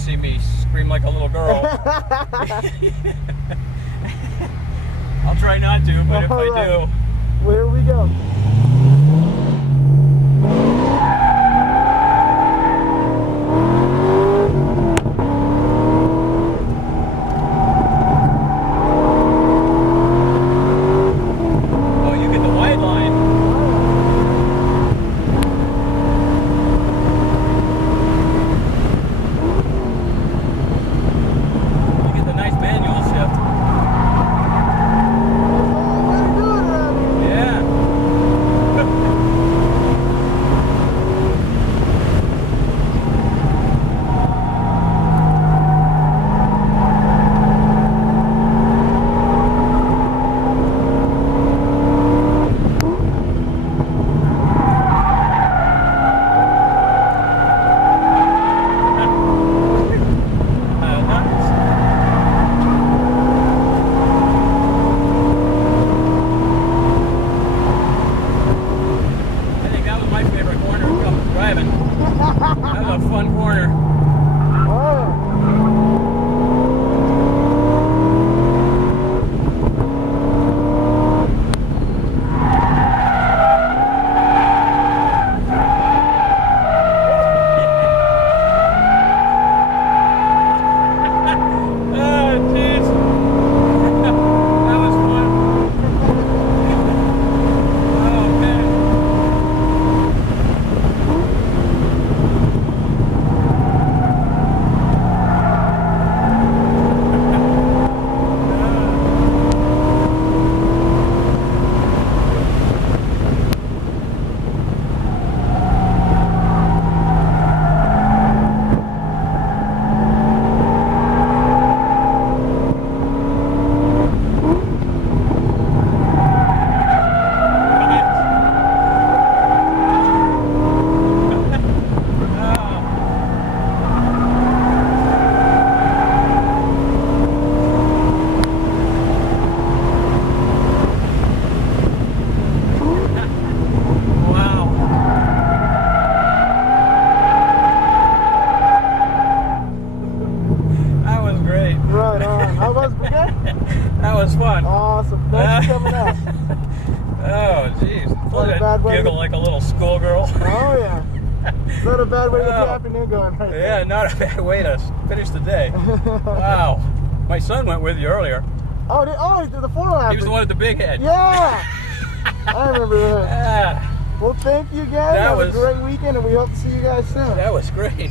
see me scream like a little girl. I'll try not to, but if I do. Well, here we go. Oh, you get the wide line. You get the nice manual shift. Yeah. That was a fun corner. Right on. How was it again? That was fun. Awesome. Thanks for coming out. Oh, jeez. Not a bad way Giggle to- like a little schoolgirl. Oh, yeah. Not a bad way to get the afternoon going right Yeah, there. not a bad way to finish the day. Wow. My son went with you earlier. Oh, he did the 4-lap. He was the one with the big head. Yeah. I remember that. Yeah, Well, thank you guys. That Have was- a great weekend, and we hope to see you guys soon. that was great.